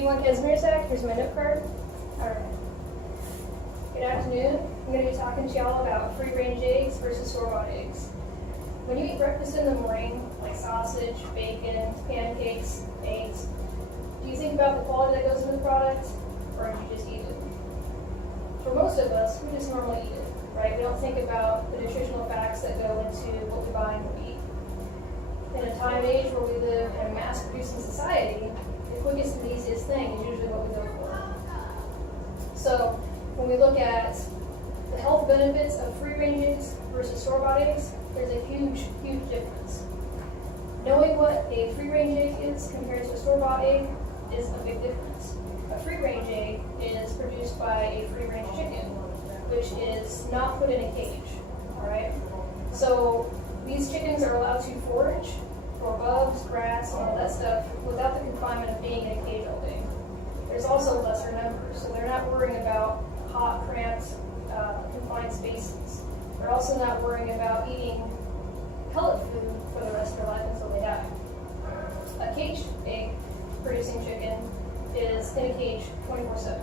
81 Kazmierczak, here's my note card. Alright. Good afternoon. I'm going to be talking to y'all about free-range eggs versus store-bought eggs. When you eat breakfast in the morning, like sausage, bacon, pancakes, eggs, do you think about the quality that goes into the product, or do you just eat it? For most of us, we just normally eat it, right? We don't think about the nutritional facts that go into what we buy and what we eat. In a time and age where we live in a mass-producing society, the quickest and easiest thing is usually what we go for. So when we look at the health benefits of free-range eggs versus store-bought eggs, there's a huge, huge difference. Knowing what a free-range egg is compared to a store-bought egg is a big difference. A free-range egg is produced by a free-range chicken, which is not put in a cage, all right? So these chickens are allowed to forage for bugs, grass, and all that stuff without the confinement of being in a cage all day. There's also lesser numbers, so they're not worrying about hot, cramped, confined spaces. They're also not worrying about eating pellet food for the rest of their life until they die. A caged egg producing chicken is in a cage 24/7.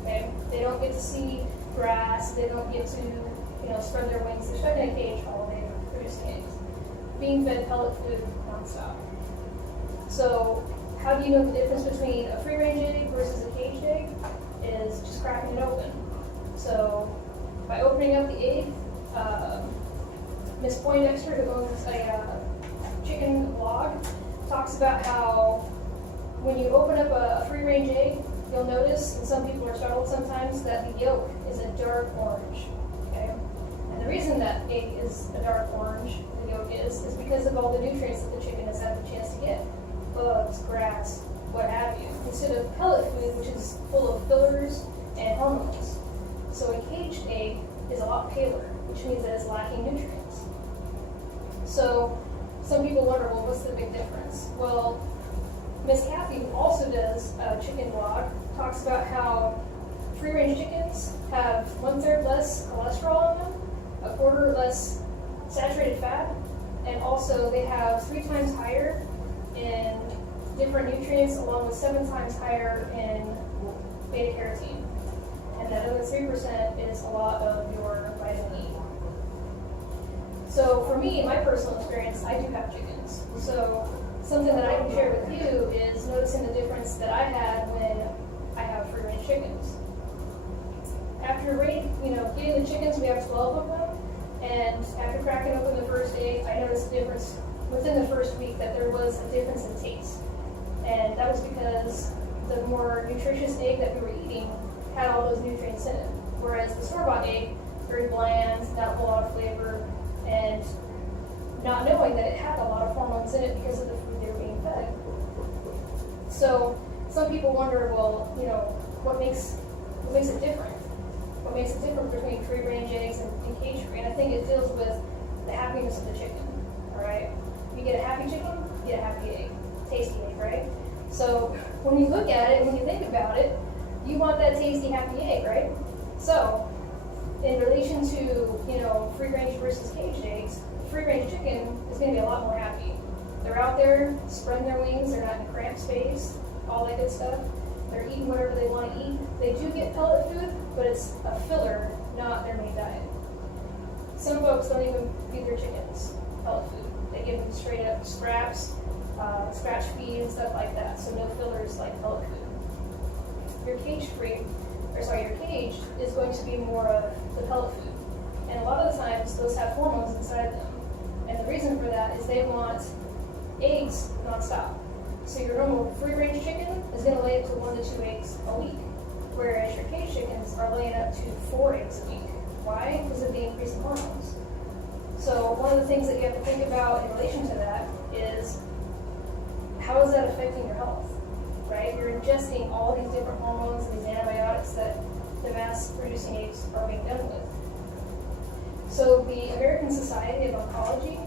Okay? They don't get to see grass, they don't get to spread their wings. They're stuck in a cage all day producing eggs, being fed pellet food nonstop. So how do you know the difference between a free-range egg versus a caged egg? Is just cracking it open. So by opening up the egg, Miss Poindexter, who owns a chicken blog, talks about how when you open up a free-range egg, you'll notice, and some people are startled sometimes, that the yolk is a dark orange. Okay? And the reason that egg is a dark orange, the yolk is because of all the nutrients that the chicken has had the chance to get. Bugs, grass, what have you. Instead of pellet food, which is full of fillers and hormones. So a caged egg is a lot paler, which means that it's lacking nutrients. So some people wonder, well, what's the big difference? Well, Miss Kathy, who also does a chicken blog, talks about how free-range chickens have 1/3 less cholesterol in them, 1/4 less saturated fat, and also they have 3 times higher in different nutrients, along with 7 times higher in beta carotene. And that other 3% is a lot of your vitamin E. So for me, in my personal experience, I do have chickens. So something that I can share with you is noticing the difference that I had when I have free-range chickens. After getting the chickens, we have 12 of them, and after cracking open the first egg, I noticed a difference within the first week that there was a difference in taste. And that was because the more nutritious egg that we were eating had all those nutrients in it. Whereas the store-bought egg, very bland, not a whole lot of flavor, and not knowing that it had a lot of hormones in it because of the food they were being fed. So some people wonder, well, what makes it different? What makes it different between free-range eggs and cage-free? And I think it deals with the happiness of the chicken, all right? You get a happy chicken, you get a happy egg. Tasty egg, right? So when you look at it, when you think about it, you want that tasty, happy egg, right? So in relation to, free-range versus caged eggs, free-range chicken is going to be a lot more happy. They're out there spreading their wings, they're not in a cramped space, all that good stuff. They're eating whatever they want to eat. They do get pellet food, but it's a filler, not their main diet. Some folks don't even feed their chickens pellet food. They give them straight up scraps, scratch feed and stuff like that, so no fillers like pellet food. Your caged is going to be more of the pellet food. And a lot of the times, those have hormones inside them. And the reason for that is they want eggs nonstop. So your normal free-range chicken is going to lay up to 1 to 2 eggs a week, whereas your caged chickens are laying up to 4 eggs a week. Why? Because of the increase in hormones. So one of the things that you have to think about in relation to that is, how is that affecting your health, right? You're ingesting all these different hormones and these antibiotics that the mass-producing eggs are being done with. So the American Society of Oncology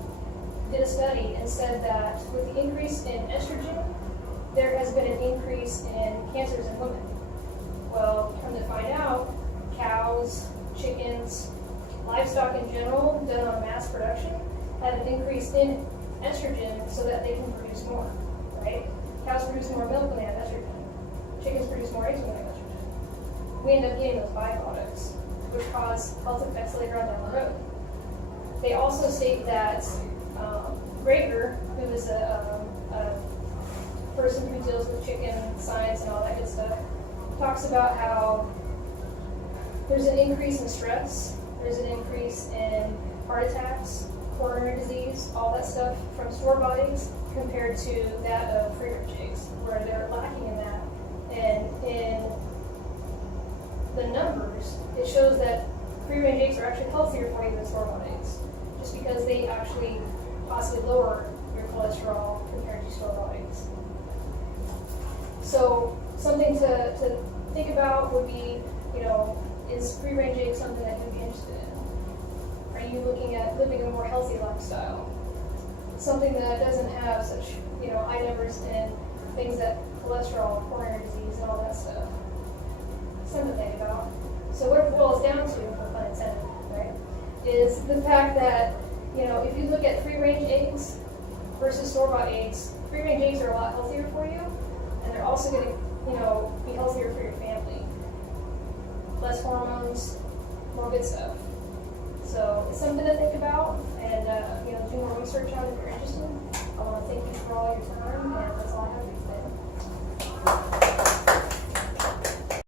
did a study and said that with the increase in estrogen, there has been an increase in cancers in women. Well, come to find out, cows, chickens, livestock in general, done on mass production, had an increase in estrogen so that they can produce more, right? Cows produce more milk when they have estrogen. we end up getting those byproducts, which cause health effects later on down the road. They also state that Rager, who is a person who deals with chicken science and all that good stuff, talks about how there's an increase in stress, there's an increase in heart attacks, coronary disease, all that stuff from store-bought eggs compared to that of free-range eggs, where they're lacking in that. And in the numbers, it shows that free-range eggs are actually healthier for you than store-bought eggs, just because they actually possibly lower your cholesterol compared to store-bought eggs. So something to think about would be, is free-range eggs something that you'd be interested in? Are you looking at living a more healthy lifestyle? Something that doesn't have such, high numbers in things that cholesterol, coronary disease, and all that stuff. Something to think about. So what it boils down to, no pun intended, right, is the fact that, if you look at free-range eggs versus store-bought eggs, free-range eggs are a lot healthier for you, and they're also going to, be healthier for your family. Less hormones, more good stuff. So it's something to think about, and do more research on if you're interested. I want to thank you for all your time, and